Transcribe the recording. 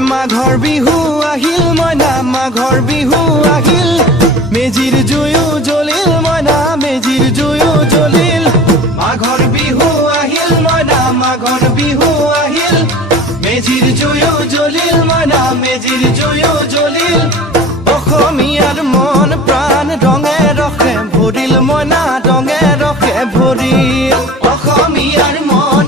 মাঘৰ বিহু আহিল মইনা মাঘৰ বিহু আহিল মেজিৰ জুয়ো জ্বলিল মইনা মেজিৰ জুয়ো জ্বলিল মাঘৰ বিহু আহিল মইনা মাঘৰ বিহু আহিল মেজিৰ জুয়ো জ্বলিল মইনা মেজিৰ জুয়ো জ্বলিল অসমীয়াৰ মন প্ৰাণ ৰঙে ৰসে ভৰিল মইনা ৰঙে ৰসে ভৰিল অসমীয়াৰ মন